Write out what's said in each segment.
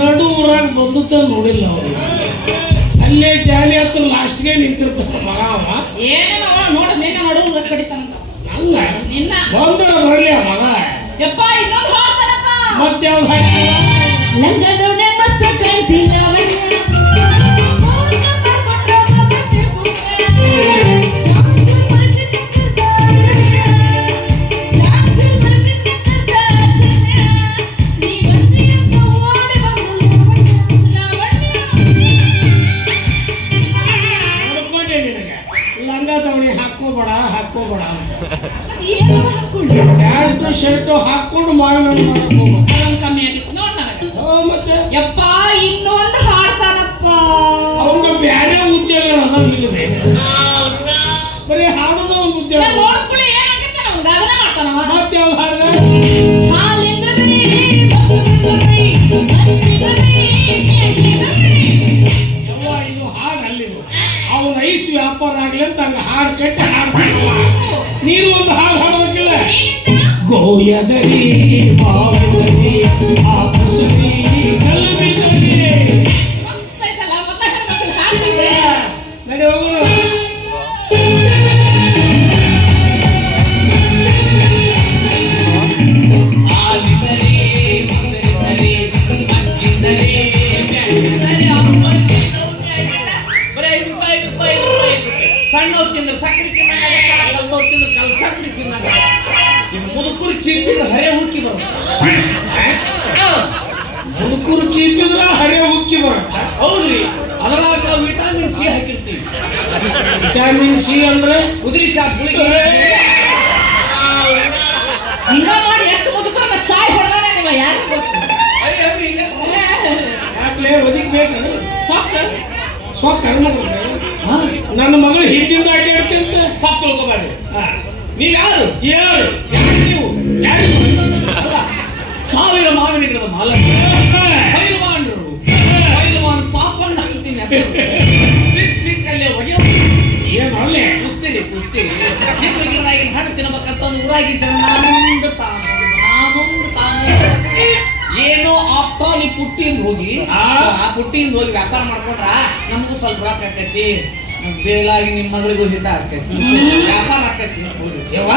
ನಡು ಊರಾಗ ಬಂದುತ್ತ ನೋಡಿಲ್ಲ ಅವ್ರು ಅಲ್ಲೇ ಜಾಲಿ ಹತ್ರ ಲಾಸ್ಟ್ಗೆ ನಿಂತಿರ್ತಾನ ಮಗ ಅವ ಏನೇನವ ನೋಡು ನಿನ್ನ ನಡು ಊರಾಗ ಕಡಿತಾನಂತ ಅಲ್ಲ ನಿನ್ನ ಬಂದರ ಬರಲಿ ಆ ಮಗ ಯಪ್ಪ ಇನ್ನೊಂದು ಹಾಡ್ತಾನಪ್ಪ ಮತ್ತೆ ಯಾವ್ದು ಹಾಡ್ತಾನ ಲಂಗದವನೇ ಮಸ್ತ ಕಂಟಿಲ್ಲ ಹಾಕೋಬೇಡ ಪ್ಯಾಂಟು ಶರ್ಟು ಹಾಕೊಂಡು ಮಾವಿನ ಕಮ್ಮಿ ಆಗಿತ್ತು ನೋಡ್ ನನಗೆ ಮತ್ತೆ ಯಪ್ಪ ಇನ್ನೊಂದು ಹಾಡ್ತಾನಪ್ಪ ಅವಂಗ ಬ್ಯಾರೆ ಉದ್ಯೋಗ ಅದಾವ ಇಲ್ಲವೇ ಬರೀ ಹಾಡೋದ ಒಂದು ಉದ್ಯೋಗ ನೋಡ್ಕೊಳ್ಳಿ ಏನಾಗತ್ತೆ ನಮ್ಗೆ ಅದನ್ನ ಮಾಡ್ತಾನವ ಮತ್ತೆ ಯಾವ್ದು ಹಾಡ್ದ ಯವ್ವ ಇದು ಹಾಡು ಅಲ್ಲಿದು ಅವನ ಐಸ್ ವ್ಯಾಪಾರ ಆಗ್ಲಿ ಅಂತ ಹಂಗ ಹಾಡು ಕಟ್ಟಿ ಹಾಡ್ತಾನವ ನೀನು ಒಂದು ಹಾಡು ಹಾಡಬೇಕಿಲ್ಲ ಗೋಯದರಿ ಬಾವದರಿ ಆಪಸರಿ ಕಲ್ಬಿದರಿ ಮಸ್ತ್ ಐತಲ್ಲ ಮತ್ತೆ ಹೆಣ್ಮಕ್ಳು ಹಾಡ್ತಿದ್ರೆ ನಡಿ ಹೋಗೋಣ ಆಲಿದರಿ ಮಸರಿದರಿ ಮಚ್ಚಿದರಿ ಬ್ಯಾಂಡದರಿ ಬರೇ ರೂಪಾಯಿ ಸಣ್ಣವ್ರು ತಿಂದ್ರೆ ಸಕ್ಕರೆ ತಿನ್ನಾಗ ಕಲ್ದವ್ರು ತಿಂದ್ರೆ ಕಲ್ ಸಕ್ಕರೆ ತಿನ್ನಾಗ ಈಗ ಮುದುಕರು ಚೀಪಿದ್ರೆ ಹರೆ ಹುಕ್ಕಿ ಬರುತ್ತೆ ಮುದುಕರು ಚೀಪಿದ್ರ ಹರೆ ಉಕ್ಕಿ ಬರುತ್ತೆ ಹೌದ್ರಿ ಅದರಾಗ ವಿಟಮಿನ್ ಸಿ ಹಾಕಿರ್ತೀವಿ ವಿಟಮಿನ್ ಸಿ ಅಂದ್ರೆ ಉದುರಿ ಚಾ ಗುಳಿಗೆ ಹಿಂಗ ಮಾಡಿ ಎಷ್ಟು ಮುದುಕರನ್ನ ಸಾಯ್ ಹೊಡೆದಾನೆ ನಿಮ್ಮ ಯಾರು ಯಾಕ್ಲೆ ಒದಿಕ್ಬೇಕು ಸಾಕ್ ನನ್ನ ಮಗಳು ಹಿಂದಿಂದ ಅಡ್ಡಾಡ್ತಂತ ತಪ್ಪು ತಿಳ್ಕೊಬೇಡ್ರಿ ನೀವು ಯಾರು ಯಾರು ನೀವು ಯಾರು ಅಲ್ಲ 1000 ಮಾವಿನ ಗಿಡದ ಮಾಲ ಪೈಲ್ವಾನ್ರು ಪೈಲ್ವಾನ್ ಪಾಪಣ್ಣ ಅಂತೀನಿ ಹೆಸರು ಸಿಕ್ಕಲ್ಲೇ ಹೊಡೆಯೋ ಏನು ಅಲ್ಲೇ ಕುಸ್ತೀರಿ ನಿಮ್ಮ ಗಿಡದಾಗಿನ ಹಣ್ಣು ತಿನ್ಬೇಕಂತ ಊರಾಗಿ ಜನ ಮುಂದೆ ತಾನು ಏನೋ ಅಪ್ಪ ನೀ ಪುಟ್ಟಿಯಿಂದ ಹೋಗಿ ಆ ಪುಟ್ಟಿಯಿಂದ ಹೋಗಿ ವ್ಯಾಪಾರ ಮಾಡ್ಕೊಂಡ್ರ ನಮಗೂ ಸ್ವಲ್ಪ ರೊಕ್ಕ ಆಕೈತಿ ಬೇಲಾಗಿ ನಿಮ್ಮ ಮಗಳಿಗೂ ಹಿತ ಆಕೈತಿ ವ್ಯಾಪಾರ ಆಕೈತಿ ಯವ್ವ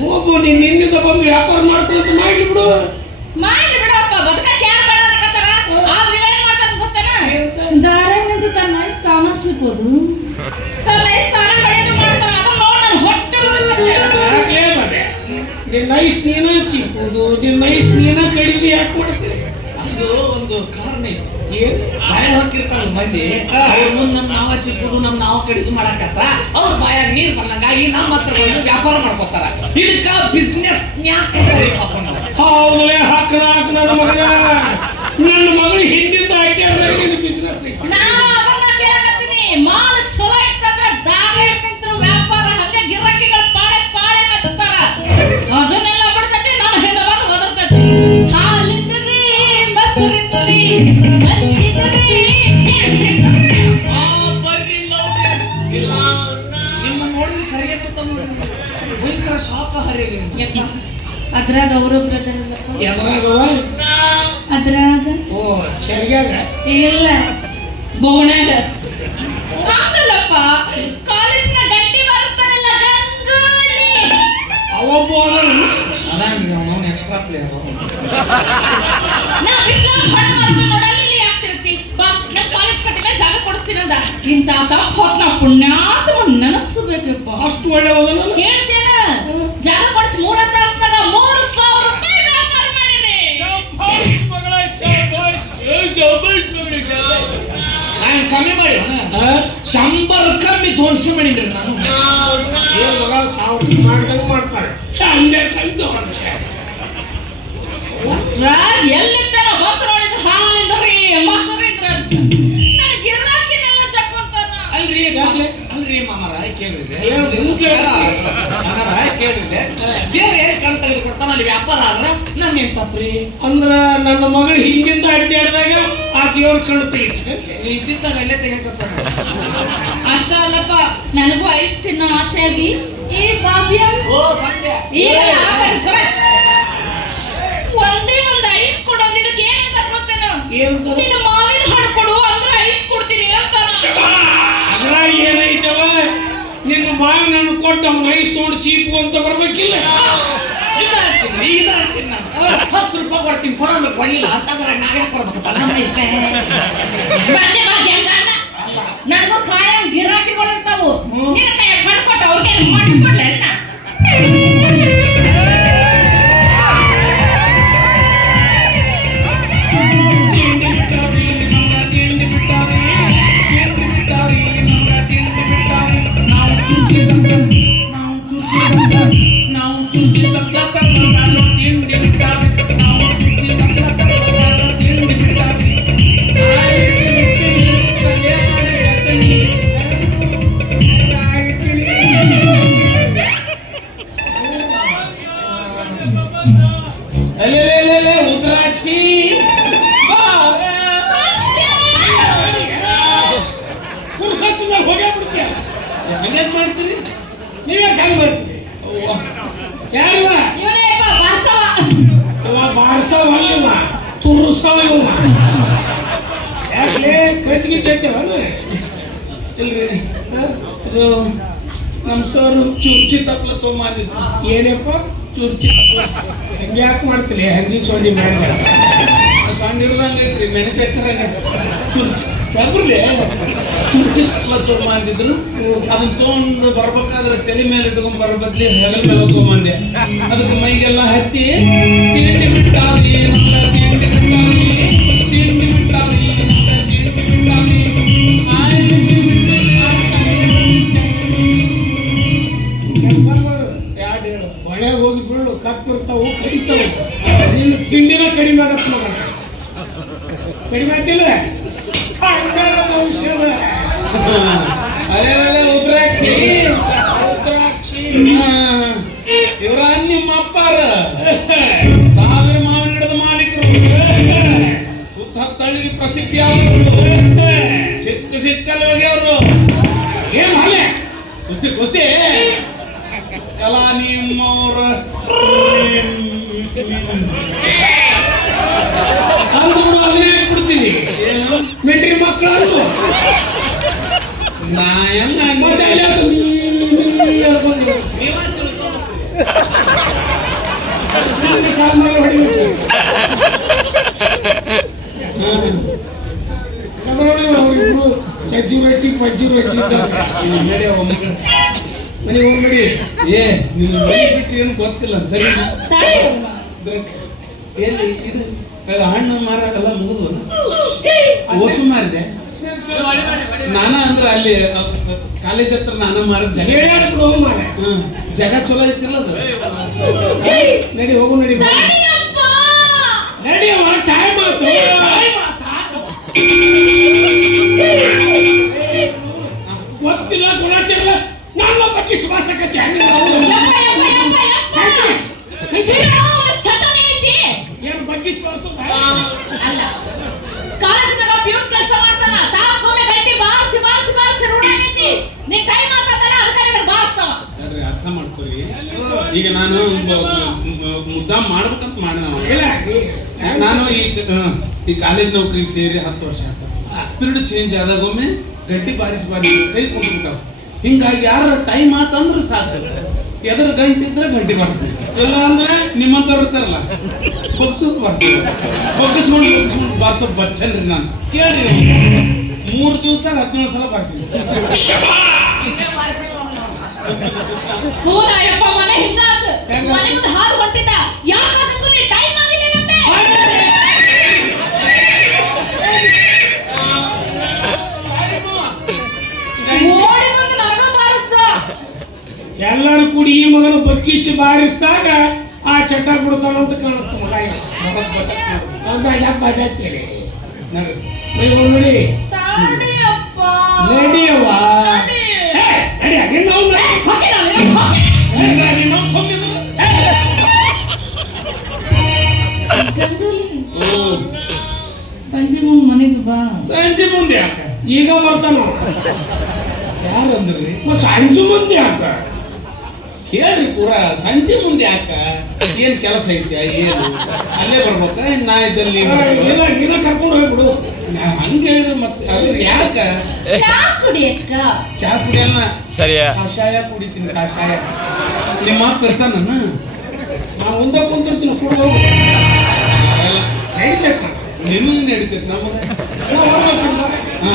ಹೋಗು ನೀನ್ ನಿನ್ನಿಂದ ಬಂದು ವ್ಯಾಪಾರ ಮಾಡ್ಕೊಂತ ಮಾಡ್ಲಿ ಬಿಡಪ್ಪ ಬದುಕಕ್ಕೆ ಯಾರು ಬೇಡ ಅನ್ನಕತ್ತಾರ ಆದ್ರೆ ಏನ್ ಮಾಡ್ತಾನ ಗೊತ್ತೇನ ದಾರಿನಿಂದ ತನ್ನ ಸ್ಥಾನ ಚಿಕ್ಕೋದು ತನ್ನ ಸ್ಥಾನ ಕಡೆದು ಮಾಡ್ತಾನ ಅದನ್ನ ನೋಡಿ ನನ್ನ ಹೊಟ್ಟೆ ಉರಿಕತ್ತೆ ನಿನ್ನ ಐಸ್ ನೀನ ಚಿಕ್ಕೋದು ನಿನ್ನ ಐಸ್ ನೀನ ಕಡಿದು ಯಾಕೆ ಮಾಡ್ತೀರಿ ಅದು ಒಂದು ಕಾರಣ ಐತಿ ಬಾಯ ಹೋಗಿರ್ತಾರ ಮಂದಿ ಅವ್ರ ಮುಂದ್ ನಾವ ಚಿಕ್ಕದು ನಾವು ಕಡಿದು ಮಾಡಕತ್ತ ಅವ್ರ ಬಾಯಾಗ ನೀರ್ ಬಂದಂಗಾಗಿ ನಮ್ಮ ಹತ್ರ ಬಂದು ವ್ಯಾಪಾರ ಮಾಡ್ಕೊತಾರ ಇದಕ್ಕ ಬಿಸ್ನೆಸ್ ಹೌದಲೇ ಹಾಕಣ ನನ್ನ ಮಗಳು ಹಿಂದಿಂದ ಹಾಕಿ ಬಿಸ್ನೆಸ್ ನಾನು ಅದನ್ನ ಕೇಳಕತ್ತೀನಿ ಮಾಲ್ ಚಲೋ ಇತ್ತಂದ್ರೆ ದಾರಿ ನಿಂತರು ವ್ಯಾಪಾರ ಹಂಗೆ ಗಿರಾಕಿಗಳು ಪಾಳೆ ಹಚ್ತಾರ ಅದನ್ನೆಲ್ಲ ಬಿಡ್ತೈತಿ ನಾನು ಹಿಂದೆ ಬಂದು ಒದರ್ತೈತಿ ಹಾಲಿಂದ್ರಿ ಮೊಸರಿದ್ರಿ ಮಜ್ಜಿದ್ರಿ ನಿಮ್ಮ ನೋಡಿದ್ರೆ ಕರಿಯತ್ತ ಭಯಂಕರ ಶಾಕಾಹಾರಿ ಅದ್ರಾಗ ಅವರು ಬ್ರದರ್ ಎದ್ರಾಗವ ಅದ್ರಾಗ ಓ ಚರ್ಗ್ಯಾಗ ಇಲ್ಲ ಬೋಣಾಗ ಹಂಗಲ್ಲಪ್ಪ ಕಾಲೇಜ್ನ ಗಟ್ಟಿ ಬಾರಿಸ್ತಾನಲ್ಲ ಗಂಗೂಲಿ ಅವೊಬ್ಬ ಅವನು ಎಕ್ಸ್ಟ್ರಾ ಪ್ಲೇಯರ್ ನಾ ಇಸ್ಲಾಂ ಹಣ್ಣು ಮಾತ್ರ ನೋಡಲ್ಲಿ ಇಲ್ಲಿ ಆಗ್ತಿರ್ತಿ ಬಾ ನಮ್ಮ ಕಾಲೇಜ್ ಕಟ್ಟಿ ಮೇಲೆ ಜಾಗ ಕೊಡಿಸ್ತೀನಂದ ಇಂಥ ತಪ್ಪ ಹೋತ್ ನಾ ಪುಣ್ಯಾತ್ಮ ನೆನಸ್ಬೇಕಪ್ಪ ಅಷ್ಟು ಒಳ್ಳೆ ಹೋದನ ಕೇಳ್ತೇನ ಜಾಗ ಕೊಡಿಸಿ 3 ತಾಸ್ನಾಗ 3000 ರೂಪಾಯಿ ವ್ಯಾಪಾರ ಮಾಡಿದೆ ಕಮ್ಮಿ ಮಾಡಿ ಆ? 100 ಕಮ್ಮಿ 200 ಮಾಡಿದ್ರಿ ನಾನು ಏನ್ ಮಗ ಸಾವು ಮಾಡ್ದಂಗ್ ಮಾಡ್ತಾರೆ ಚಂದೆ ಕಲ್ತು ಮನುಷ್ಯ ಎಲ್ಲಿದ್ದಾರ ಬಂತು ನೋಡಿದ ಹಾಲಿಂದ್ರಿ ಮೊಸರಿದ್ರ ನನಗೆ ಗಿರಾಕಿನೆಲ್ಲ ಚಕ್ಕೊಂತಾನ ಅಲ್ರಿ ಯಾಕೆ? ಅಲ್ರಿ ಮಾಮರ ಕೇಳ್ರಿ ಏನು ನೀವು ಕೇಳ್ರಿ? ಮಾಮರ ಕೇಳ್ರಿ ದೇವ್ರ ಏನ್ ಕಣ್ ತೆಗೆದು ಕೊಡ್ತಾನ ಅಲ್ಲಿ ವ್ಯಾಪಾರ ಆದ್ರ ನನ್ನೇನ್ ತಪ್ಪ್ರಿ ಅಂದ್ರ ನನ್ನ ಮಗಳು ಹಿಂದಿಂದ ಅಡ್ಡಾಡಿದಾಗ ಆ ದೇವ್ರ ಕಣ್ಣು ತೆಗಿತಾರೆ ಇದ್ದಿದ್ದಾಗ ಅಲ್ಲೇ ತೆಗಿಕೊತಾನ ಅಷ್ಟ ಅಲ್ಲಪ್ಪ ನನಗೂ ಐಸ್ ತಿನ್ನೋ ಆಸೆ ಆಗಿ ಏ ಬಾಬ್ಯ ಓ ಬಂದೆ ಒಂದೇ ಒಂದು ಐಸ್ ಕೊಡೋದು ಇದಕ್ಕೆ ಏನಂತ ಗೊತ್ತೇನ ಏನಂತ ನಿನ್ನ ಮಾವಿನ ಹಣ್ಣು ಕೊಡು ಅಂದ್ರೆ ಐಸ್ ಕೊಡ್ತೀನಿ ಅಂತ ಅದ್ರಾಗ ಏನೈತವ ನಿನ್ನ ಮಾವಿನ ಹಣ್ಣು ಕೊಟ್ಟು ಅವ್ನ ಐಸ್ ತೊಗೊಂಡು ಚೀಪು ಅಂತ ಬರ್ಬೇಕಿಲ್ಲ ಇದಾಗ್ತೀನಿ ನಾನು 10 ರೂಪಾಯಿ ಕೊಡ್ತೀನಿ ಕೊಡೋದು ಕೊಡ್ಲಿಲ್ಲ ಅಂತಂದ್ರೆ ನಾವೇ ಕೊಡ್ಬೇಕಪ್ಪ ನಮ್ಮ ಇಷ್ಟ ನನಗೂ ಕಾಯಂ ಗಿರಾಕಿಗಳು ಇರ್ತಾವು ನಿನ್ನ ಕೈ ಹಣ್ಣು ಕೊಟ್ಟು ಅವ್ರಿಗೆ ಮಾಡಿಕೊಡ್ಲೆ ಅಂತ ಉದ್ರಾಕ್ಷಿ ಪುರುಷತ್ವದಾಗ ಹೋಗೇ ಬಿಡ್ತೀಯ ಹಂಗೇನ್ ಮಾಡ್ತೀರಿ ನೀವೇ ಹೆಂಗ್ ಬರ್ತೀರಿ ಯಾರಿವ ಇವನೇಪ್ಪ ಬಾರ್ಸವ ಇವ ಬಾರ್ಸವಲ್ಲಿವ ತುರ್ಸವ ಇವ ಯಾಕೆ ಕಚ್ಗಿ ಚೈತವನು ಇಲ್ರಿ ಇದು ನಮ್ಮ ಸರ್ ಚುರ್ಚಿ ತಪ್ಪಲ ತೊಗೊಂಬಂದಿದ್ರು ಏನಪ್ಪ ಚುರ್ಚಿ ತಪ್ಪಲ ಹಂಗೆ ಯಾಕೆ ಮಾಡ್ತೀರಿ ಹಂದಿ ಸೊಂಡಿ ಮಾಡಿದ ಸೊಂಡಿ ಇರೋದಂಗೆ ಐತ್ರಿ ಮ್ಯಾನುಫ್ಯಾಕ್ಚರ್ ಚುರ್ಚಿ ಯಾಕ್ರಿ ಚುರ್ಚಿ ತಪ್ಪಲ ತೊಗೊಂಬಂದಿದ್ರು ಅದನ್ನ ತೊಗೊಂಡು ಬರ್ಬೇಕಾದ್ರೆ ತಲೆ ಮೇಲೆ ಇಟ್ಕೊಂಡ್ ಬರೋ ಬದ್ಲಿ ಹೆಗಲ ಮೇಲೆ ತೊಗೊಂಬಂದೆ ಅದಕ್ಕೆ ಮೈಗೆಲ್ಲ ಹತ್ತಿ ತಿಂಡಿ ಬಿಟ್ಟಾವಿ ತಿಂಡಿ ಬಿಟ್ಟಾವಿ ತಿಂಡಿ ಬಿಟ್ಟಾವಿ ತಿಂಡಿ ಬಿಟ್ಟಾವಿ ಹೊಳೆಗೆ ಹೋಗಿ ಬೀಳು ಕಪ್ಪಿರ್ತಾವು ಕಡಿತಾವು ನಿನ್ನ ತಿಂಡಿನ ಕಡಿಮೆ ಆಗತ್ತ ಮಗ ಕಡಿಮೆ ಆಯ್ತಿಲ್ಲ ಔಷಧ ಅದೇ ಉದ್ರಾಕ್ಷಿ ಉದ್ರಾಕ್ಷಿ ಇವರ ನಿಮ್ಮ ಅಪ್ಪಾರ 1000 ಮಾವಿನ ಗಿಡದ ಮಾಲೀಕರು ಸುತ್ತ ಹತ್ತಳ್ಳಿಗೆ ಪ್ರಸಿದ್ಧಿ ಆದವರು ಸಿಕ್ಕಲ್ಲಿ ಹೋಗ್ಯವರು ಏನು ಅಲ್ಲೇ ಕುಸ್ತಿ ಎಲ್ಲ ನಿಮ್ಮವ್ರ ಅಂದು ಕೂಡ ಅದನ್ನೇ ಬಿಡ್ತೀನಿ ಮೆಟ್ರಿ ಮಕ್ಕಳು ನಾ ಹೆಂಗ ಇಬ್ರು ಸಜ್ಜು ರೊಟ್ಟಿ ಪಜ್ಜು ರೊಟ್ಟಿ ಮನೆಗೆ ಹೋಗ್ಬೇಡಿ ಏ ನೀನು ಬಿಟ್ಟು ಏನು ಗೊತ್ತಿಲ್ಲ ಸರಿ ಎಲ್ಲಿ ಇದು ಹಣ್ಣು ಮಾರ ಎಲ್ಲ ಮುಗಿದು ಓಸು ಮಾರಿದೆ ನಾನ ಅಂದ್ರೆ ಅಲ್ಲಿ ಕಾಲೇಜ್ ಹತ್ರ ನಾನ ಮಾರ ಜಗ ಚಲೋ ಐತಿಲ್ಲ ಅದು ನಡಿ ಹೋಗು ನಡಿ ನಡಿ ಟೈಮ್ ಆಯ್ತು ಗೊತ್ತಿಲ್ಲ ಗುಣಾಚಾರ ನಾನು ಬಗ್ಗೆ ಸುಭಾಷಕತೆ ಏನು ಬಗ್ಗೆ ಸುಭಾಷ ಕಾಲೇಜ್ನಾಗ ಪ್ಯೂನ್ ಕೆಲಸ ಮಾಡ್ತಾನ ತಾಸ್ಕೊಮ್ಮೆ ಗಟ್ಟಿ ಬಾರ್ಸಿ ರೂಢ ಆಗೈತಿ ನೀ ಟೈಮ್ ಆಗ್ತದಲ್ಲ ಅದಕ್ಕೆ ನಿನಗೆ ಬಾರಿಸ್ತಾವ ನೋಡ್ರಿ ಅರ್ಥ ಮಾಡ್ಕೊರಿ ಈಗ ನಾನು ಮುದ್ದಾಂ ಮಾಡ್ಬೇಕಂತ ಮಾಡಿದ ನಾನು ಈ ಕಾಲೇಜ್ ನೌಕರಿ ಸೇರಿ 10 ವರ್ಷ ಆಯ್ತು ಪಿರಿಯಡ್ ಚೇಂಜ್ ಆದಾಗೊಮ್ಮೆ ಗಟ್ಟಿ ಬಾರಿಸಿ ಕೈ ಕುಂಟ್ಬಿಟ್ಟಾವ ಹಿಂಗಾಗಿ ಯಾರ ಟೈಮ್ ಆತಂದ್ರೆ ಸಾಕು ಎದ್ರ ಗಂಟಿದ್ರೆ ಗಂಟಿ ಬಾರಿಸ್ತೀವಿ ಇಲ್ಲ ಅಂದ್ರೆ ನಿಮ್ಮಂತವ್ರು ಇರ್ತಾರಲ್ಲ ಬಗ್ಗಿಸ್ಕೊಂಡು ಬಾರಿಸೋ ಬಚ್ಚನ್ರಿ ನಾನು ಕೇಳ್ರಿ 3 ದಿವಸದಾಗ 17 ಸಲ ಬಾರಿಸಿದ್ವಿ ಅಯ್ಯಪ್ಪ ಮನೆ ಹಿಂಗಾತ ಮನೆ ಮುಂದೆ ಹಾದು ಹೊಟ್ಟಿದ್ದ ಯಾಕಂತಂದು ನೀ ಟೈಮ್ ಆಗಿಲ್ಲ ಕುಡಿ ಈ ಮಗನ ಬಗ್ಗಿಸಿ ಬಾರಿಸಿದಾಗ ಆ ಚಟ ಬಿಡ್ತಾನಂತ ಕಾಣುತ್ತೆ ಮಗ ಬಾಜಾಕ್ತೇನೆ ನೋಡಿ ತಾಡಿಯಪ್ಪ. ನಡಿಯವ್ವ ತಾಡಿ. ನಡಿ ನಿನ್ನ ಅವ್ನ ಹೋಗಿಲ್ಲ ನೀನು? ಗಂಗೂಲಿ, ಸಂಜೆ ಮುಂದ್ ಮನೆಗೆ ಬಾ. ಸಂಜೆ ಮುಂದೆ ಯಾಕ ಈಗ ಬರ್ತಾನ ಯಾರು ಅಂದ್ರಿ ಸಂಜೆ ಮುಂದೆ ಯಾಕ ಕೇಳ್ರಿ ಪೂರ ಸಂಜೆ ಮುಂದೆ ಯಾಕ ಏನ್ ಕೆಲಸ ಐತ್ಯಾ ಏನು ಅಲ್ಲೇ ಬರ್ಬೇಕ ನಾ ಇದ್ದಲ್ಲಿ ನೀನ ಕರ್ಕೊಂಡು ಹೋಗ್ಬಿಡು ಹಂಗ ಹೇಳಿದ್ರೆ ಮತ್ತೆ ಅಲ್ಲ ಯಾಕ ಚಾ ಕುಡಿಯಕ್ಕ. ಚಾ ಕುಡಿಯಲ್ಲ ಸರಿಯಾ ಕಷಾಯ ಕುಡಿತೀನಿ ಕಷಾಯ ನಿಮ್ಮ ಮಾತು ಇರ್ತಾನ ನಾ ಮುಂದೆ ಕುಂತಿರ್ತೀನಿ ಕೂಡ ನಿನ್ನ ನಡೀತೈತಿ ನಮಗೆ ಹಾ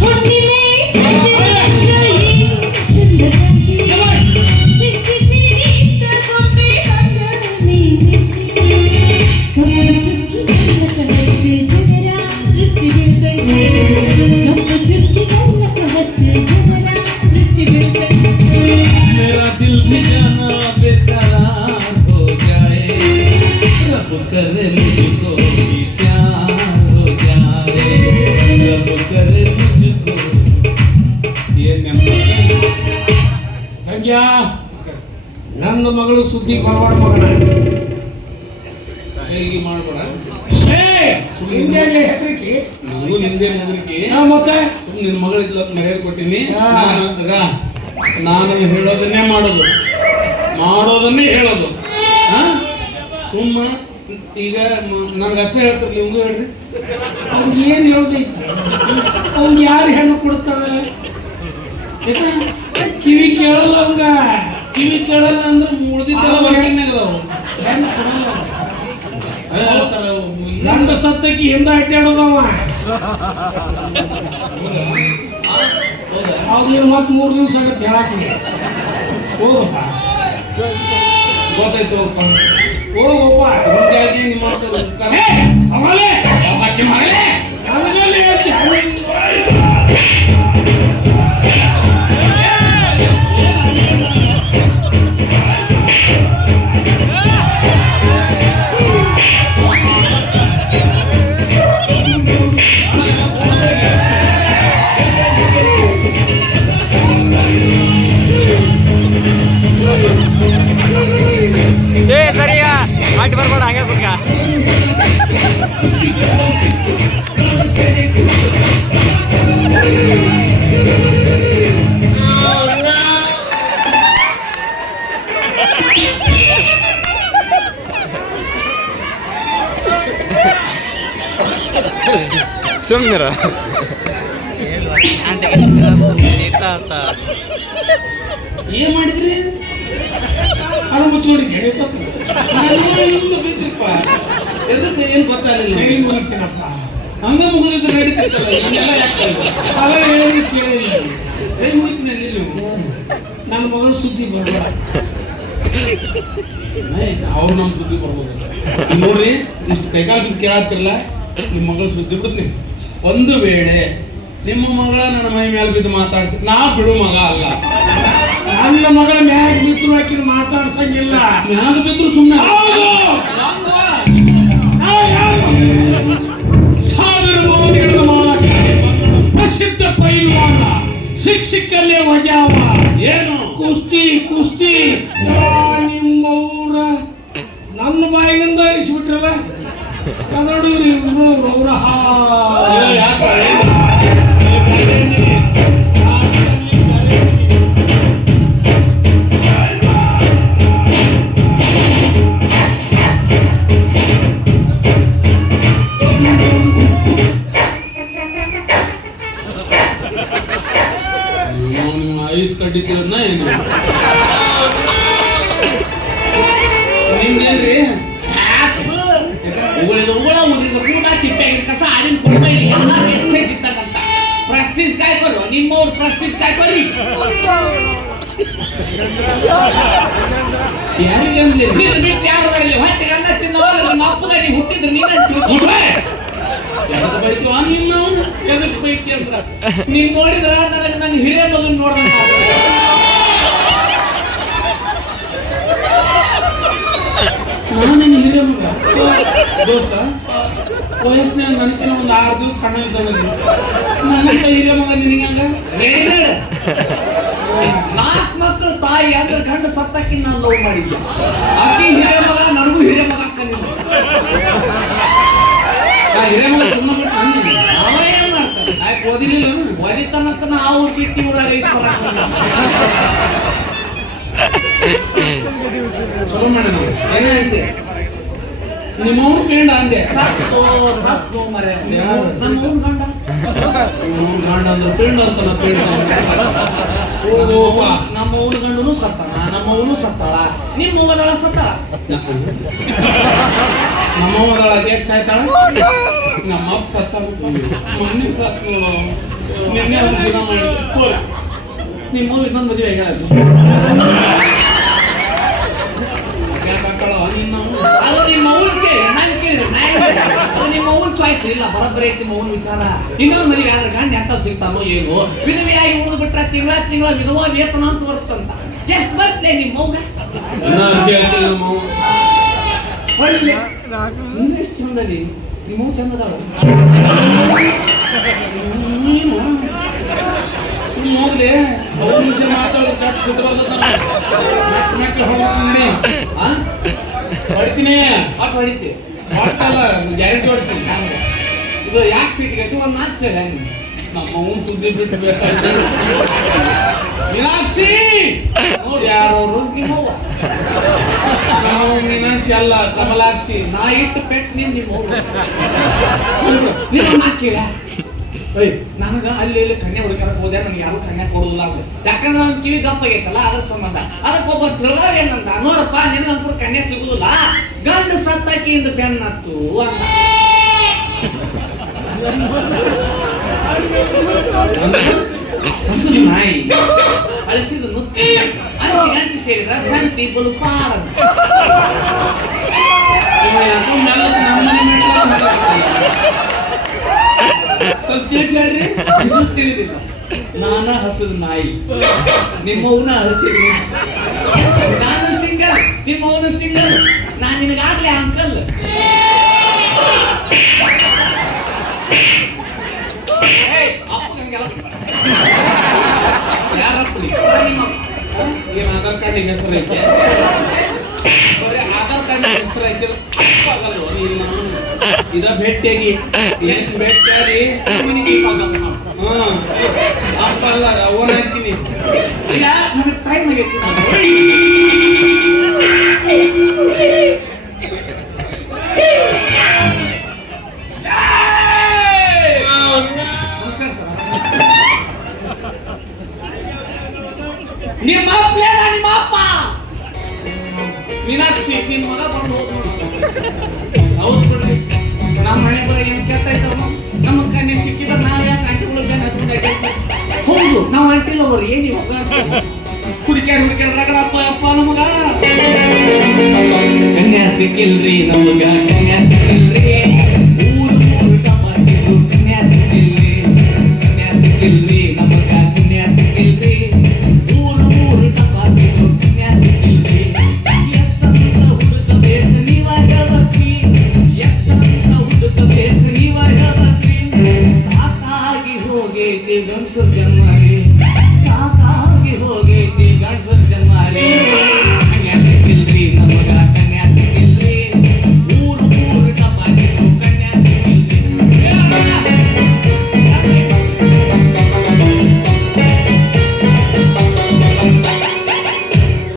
ಹುಣ್ಣಿಮೆ ಚಂದ್ರಗಂಗೆ ಚಂದ್ರಗಂಗೆ ಸಿಕ್ಕಿದ್ದೀರಿದ್ದ ಗೊಂಬೆ ಹಂಗ ನೀನೆಪ್ಪಿಗೆ. ಕಪ್ಪು ಚುಕ್ಕಿಗಳ ಕವಚೆ ಜನರ ದೃಷ್ಟಿ ಬೀಳ್ತೈತೆ. ಕಪ್ಪು ಚುಕ್ಕಿಗಳ ಕವಚೆ ಜನರ ದೃಷ್ಟಿ ಬೀಳ್ತೈತೆ. मेरा दिल भी जाना बेकरार हो जाए रब करे मुझको भी प्यार हो जाए रब करे मुझको ये ಹಂಗ್ಯಾ ನನ್ನ ಮಗಳು ಸುದ್ದಿ ಬರವಾಡ ಮಗನ ಹೇಗೆ ಮಾಡ್ಬೇಡ ಹೆದರಿಕೆ ನನಗೂ ನಿಂದೆ ಹೆದರಿಕೆ ಮತ್ತೆ ಸುಮ್ಮನೆ ನಿನ್ನ ಮಗಳಿದ್ಲ ಮರ್ಯಾದೆ ಕೊಟ್ಟಿನಿ ಹಾ. ನಾನು ಹೇಳೋದನ್ನೇ ಮಾಡೋದನ್ನೇ ಹೇಳೋದು ಹಾ ಸುಮ್ಮ ಈಗ ನನಗೆ ಅಷ್ಟೇ ಹೇಳ್ತಾರೆ ನಿಮ್ಗೂ ಹೇಳ್ರಿ ಅವ್ನಿಗೆ ಏನು ಹೇಳ್ದೈತಿ ಅವ್ನಿಗೆ ಯಾರು ಹೆಣ್ಣು ಕೊಡ್ತಾರೆ ಕಿವಿ ಕೇಳಲ್ಲ ಅವಂಗ ಕಿವಿ ಕೇಳಲ್ಲ ಅಂದ್ರೆ ಉಳಿದಿದ್ದೆಲ್ಲ ಹೊರಗಿನಾಗ ಅದಾವು ಹೆಣ್ಣು ಕೊಡಲ್ಲ ಹೇಳ್ತಾರ ಗಂಡ ಸತ್ತಕ್ಕೆ ಹಿಂದೆ ಅಡ್ಡಾಡೋದವ ಅವ್ನಿಗೆ ಮತ್ತೆ 3 ದಿವಸ ಆಗತ್ತೆ ಹೇಳಕ್ಕೆ ಹೋಗಪ್ಪ ಗೊತ್ತಾಯ್ತು ಹೋಗಪ್ಪ ಹಿಂಗಾಗಿ ನಿಮ್ಮ ಅವಲೇ ಮಗಳೇ ಅವನಲ್ಲಿ ಏ ಸರಿಯಾ ಅಡ್ಡ ಬರ್ಬೇಡ ಹಂಗೆ ಕುತ್ಕ ಸುಮ್ಮನಿರ ಏನ್ ಮಾಡಿದ್ರಿ ಹಣ ಮುಚ್ಚಿಕೊಂಡು ಬಿದ್ರಿಪ್ಪ ಎದಕ್ಕೆ ಏನ್ ಗೊತ್ತಾಗಲಿಲ್ಲ ಮುಗಿತೀನಪ್ಪ ಹಂಗ ಮುಗಿದಿದ್ರೆ ನಡೀತಿರ್ತಲ್ಲ ಹಿಂಗೆಲ್ಲ ಯಾಕೆ ಅಲ್ಲ ಹೇಳಿ ಕೇಳಿ ಕೈ ಮುಗಿತೀನಿ ಅಲ್ಲಿ ನೀವು ನನ್ನ ಮಗಳು ಸುದ್ದಿ ಬರಲ್ಲ ಅವ್ರು ನಮ್ಮ ಸುದ್ದಿ ಬರ್ಬೋದು ಈಗ ನೋಡ್ರಿ ಇಷ್ಟು ಕೈಕಾಲು ಕೇಳತ್ತಿರಲ್ಲ ನಿಮ್ಮ ಮಗಳು ಸುದ್ದಿ ಬಿಡ್ತೀನಿ ಒಂದು ವೇಳೆ ನಿಮ್ಮ ಮಗಳ ನನ್ನ ಮೈ ಮೇಲೆ ಬಿದ್ದು ಮಾತಾಡ್ಸಿ ನಾ ಬಿಡು ಮಗ ಅಲ್ಲ ನನ್ನ ಮಗಳ ಮ್ಯಾಗ ಬಿದ್ರು ಆಕಿನ ಮಾತಾಡ್ಸಂಗಿಲ್ಲ ಮ್ಯಾಗ ಬಿದ್ರು ಸುಮ್ಮನೆ ಸಾವಿರ ಮೌನಿಗಳ ಮಾಲಕ ಪ್ರಸಿದ್ಧ ಪೈಲ್ವಾನ ಶಿಕ್ಷಕಲ್ಲೇ ಒಗ್ಯಾವ ಏನು ಕುಸ್ತಿ ಕುಸ್ತಿ ನಿಮ್ಮವ್ರ ನನ್ನ ಬಾಯಿಗಿಂದ ಇರಿಸ್ಬಿಟ್ರಲ್ಲ ಕನ್ನಡಿಗ್ರಿ ಅವ್ರ ಐಸ್ ಕಡ್ಡಿತಿರೋದ್ನ ಏನು ನಿಮ್ದೇನ್ರಿ ಉಗುಳ ಉದ್ರಿದ ಕೂಡ ತಿಪ್ಪಾಗಿ ಕಸ ಆಡಿನ ಕುಟುಂಬ ಇಲ್ಲಿ ಎಲ್ಲ ವೆಸ್ಟೇಜ್ ಇತ್ತಂತ ಪ್ರೆಸ್ಟೀಜ್ ಕಾಯ್ಕೊರು ನಿಮ್ಮವ್ರು ಪ್ರೆಸ್ಟೀಜ್ ಕಾಯ್ಕೊರಿ ಯಾರಿಗೆ ಅನ್ಲಿ ನೀನು ಬಿಟ್ಟು ಯಾವ್ದಾರಲ್ಲಿ ಹೊಟ್ಟೆಗೆ ಅನ್ನ ತಿನ್ನೋವಾಗ ನಿಮ್ಮ ಅಪ್ಪಗಾಗಿ ಹುಟ್ಟಿದ್ರು ನೀನು ಎದಕ್ಕೆ ಬೈತು ನಿನ್ನ ಎದಕ್ಕೆ ಬೈತಿ ಅಂದ್ರ ನೀನ್ ನೋಡಿದ್ರ ನನಗೆ ನನ್ನ ಹಿರಿಯ ಮಗನ್ ನೋಡ್ದಂಗ ಹಿರಿಯ ಮಗ ದೋಸ್ತ ವಯಸ್ಸಿನ ನನಗಿನ ಒಂದು 6 ದಿವಸ ಸಣ್ಣ ಇದ್ದಂಗ ನನ್ನಂತ ಹಿರಿಯ ಮಗ ನಿನಗೆ ಹಂಗ ರೆಡಿಮೇಡ್ 4 ಮಕ್ಕಳು ತಾಯಿ ಅಂದ್ರೆ ಗಂಡು ಸತ್ತಕ್ಕಿ ನಾನು ಲವ್ ಮಾಡಿದ್ದೆ ಅಕ್ಕಿ ಹಿರಿಯ ಮಗ ನನಗೂ ಹಿರಿಯ ಮಗ ಅಕ್ಕನಿಲ್ಲ ಆ ಹಿರಿಯ ಮಗ ಸುಮ್ಮನೆ ಬಿಟ್ಟು ಅಂದಿನಿ ಅವ ಏನ್ ಮಾಡ್ತಾನೆ ಆಯ್ತು ಓದಿಲಿಲ್ಲ ಒದಿತನಕ ನಾವು ಬಿಟ್ಟು ಊರಾಗ ಇಸ್ಕೊಳಕ್ ಚಲೋ ಮಾಡಿ ನಾವು ಏನಾಯ್ತು ನಿಮ್ಮವ್ನು ಕೇಳ ಅಂದೆ ಸತ್ತು ಮರೆ ನಮ್ಮ ಅವ್ನ್ ಗಂಡ ಗಂಡ ಅಂದ್ರೆ ಪಿಂಡ ಅಂತ ನಾ ಪಿಂಡ ಹೋಗೋಪ್ಪ ನಮ್ಮ ಅವ್ನ ಗಂಡನು ಸತ್ತಾಳ ನಮ್ಮ ಅವನು ಸತ್ತಾಳ ನಿಮ್ಮ ಅವ್ವದಳ ಸತ್ತಾಳ ನಮ್ಮವ್ವದಳ ಹೇಗೆ ಸಾಯ್ತಾಳ ನಮ್ಮಪ್ಪ ಸತ್ತಾಳ ಮೊನ್ನೆ ಸತ್ತು ನಿನ್ನೆ ಒಂದು ದಿನ ಮಾಡಿದ್ದೆ ನಿಮ್ಮ ಅವ್ವ ಇನ್ನೊಂದು ಮದುವೆ ಹೇಳೋದು ಅದು ನಿಮ್ಮ ಅವ್ನ ಕೇಳಿ ನಾನು ಕೇಳಿದ್ರೆ ಅದು ನಿಮ್ಮ ಅವ್ನ ಚಾಯ್ಸ್ ಇಲ್ಲ ಬರೋಬ್ಬರಿ ಐತಿ ನಿಮ್ಮ ಅವ್ನ ವಿಚಾರ ಇನ್ನೊಂದು ಮದುವೆ ಆದ್ರೆ ಗಂಡ ಎಂತ ಸಿಗ್ತಾನೋ ಏನು ವಿಧವೆಯಾಗಿ ಓದ್ ಬಿಟ್ರೆ ತಿಂಗಳ ವಿಧವಾ ವೇತನ ಅಂತ ಬರ್ತಂತ ಎಷ್ಟು ಬರ್ತಲೇ ನಿಮ್ಮ ಅವ್ನ ಒಳ್ಳೆ ನೀನು ಎಷ್ಟು ಚಂದದಿ ನಿಮ್ಮ ಅವ್ವ ಚಂದದಾಳ ಹೋಗ್ಲಿ ಅವ್ರ ವಿಷಯ ಮಾತಾಡೋದು ಚಟ್ ಸುತ್ತ ಬರ್ತದ ಹೊಡಿತೀನಿ ಅಟ್ ಹೊಡಿತಿ ಹೊಡ್ತಲ್ಲ ಗ್ಯಾರಂಟಿ ಹೊಡ್ತೀನಿ ಇದು ಯಾಕೆ ಸೀಟಿಗೆ ಐತಿ ಒಂದು ಮಾತು ಕೇಳಿ ಹಂಗೆ ನಮ್ಮ ಅವ್ನು ಸುದ್ದಿ ಬಿಟ್ಟು ಬೇಕಾಯ್ತು ಮೀನಾಕ್ಷಿ ನೋಡಿ ಯಾರವರು ನಿಮ್ಮವ್ವ ನಮ್ಮ ಮೀನಾಕ್ಷಿ ಅಲ್ಲ ಕಮಲಾಕ್ಷಿ ನಾ ಇಟ್ಟು ಪೆಟ್ಟು ನಿಮ್ಮ ನಿಮ್ಮ ಮಾತು ಕೇಳ ನನಗ ಅಲ್ಲಿ ಇಲ್ಲಿ ಕನ್ಯಾ ಹುಡುಕಕ್ಕೆ ಹೋದೆ ನನಗೆ ಯಾರು ಕನ್ಯಾ ಕೊಡುದಿಲ್ಲ ಅಂತ ಯಾಕಂದ್ರೆ ನನ್ನ ಕಿವಿ ದಪ್ಪಾಗೈತಲ್ಲ ಅದ್ರ ಸಂಬಂಧ ಅದಕ್ಕೊಬ್ಬ ತಿಳಿದವ ಏನಂತ ನೋಡಪ್ಪ ನಿನಗಂತೂ ಕನ್ಯಾ ಸಿಗುದಿಲ್ಲ ಗಂಡು ಸತ್ತಾಕಿಯಿಂದ ಬೆನ್ನತ್ತು ಅಂತ ಹಸಿರು ನಾಯಿ ಅಳಿಸಿದ ನುಚ್ಚಿ ಅಂತಿ ಗಂಟಿ ಸೇರಿದ ಸಂತಿ ಬಲು ಪಾರ ಯಾಕೋ ಮೆಲ್ಲಕ್ಕೆ ನಮ್ಮನೆ ಮೇಲೆ ಸ್ವಲ್ಪ ತಿಳಿಸಿ ಹೇಳ್ರಿ ಇದು ತಿಳಿದಿಲ್ಲ ನಾನ ಹಸಿರು ನಾಯಿ ನಿಮ್ಮವನ ಹಸಿರು ನುಚ್ಚಿ ನಾನು ಸಿಂಗಲ್ ನಿಮ್ಮವನು ಸಿಂಗಲ್ ನಾನು ನಿನಗಾಗ್ಲೇ ಅಂಕಲ್ ಏನು ಆಧಾರ್ ಕಾರ್ಡಿಗೆ ಹೆಸರು ಐತೆ ಆಧಾರ್ ಕಾರ್ಡ್ ಹೆಸರು ಐತೆ ಇದ ಭೇಟಿಯಾಗಿ ಏನ್ ಭೇಟಿಯಾಗಿ ಅಪ್ಪ ಅಲ್ಲ ಅವನ್ ಹಾಕ್ತೀನಿ ಈಗ ನನಗೆ ಟೈಮ್ ಆಗೈತಿ ನಮಸ್ಕಾರ ಸರ್ ನಿಮ್ಮ ಅಪ್ಪ ನಿಮ್ಮ ಅಪ್ಪ ಮೀನಾಕ್ಷಿ ನಿನ್ನ ಮಗ ಬಂದು ಹೌದು ಬಿಡ್ರಿ ನಮ್ಮ ಮನೆ ಬರ ಏನ್ ಕೇಳ್ತಾ ಇದ್ದಾವ ನಮ್ಮ ಕನ್ಯೆ ಸಿಕ್ಕಿದ್ರೆ ನಾವ್ ಯಾಕೆ ಅಂಟಿಗಳು ಬೇನ್ ಹತ್ಕೊಂಡು ಹೌದು ನಾವು ಅಂಟಿಲ್ಲ ಅವ್ರು ಏನ್ ಇವಾಗ ಹುಡುಕ್ಯಾಡ ರಗಡಪ್ಪ ಅಪ್ಪ ನಮಗ ಕನ್ಯಾ ಸಿಕ್ಕಿಲ್ರಿ ನಮಗ ಕನ್ಯಾ ಸಿಕ್ಕಿಲ್ರಿ ಊರು ಟಪಾಕಿದ್ರು ಕನ್ಯಾ ಸಿಕ್ಕಿಲ್ರಿ ನಮಗ ಕನ್ಯಾ ಸಿಕ್ಕಿಲ್ರಿ ಊರು ಟಪಾಕಿದ್ರು ಕನ್ಯಾ ಸಿಕ್ಕಿಲ್ರಿ ಎಷ್ಟಂತ ಹುಡುಕಬೇಕು ನೀವ ಹೇಳ್ಬೇಕ್ರಿ ಎಷ್ಟಂತ ಹುಡುಕಬೇಕು ನೀವ ಹೇಳ್ಬೇಕ್ರಿ ಸಾಕಾಗಿ ಹೋಗೈತಿ ಗಂಡಸು ಜನ್ಮ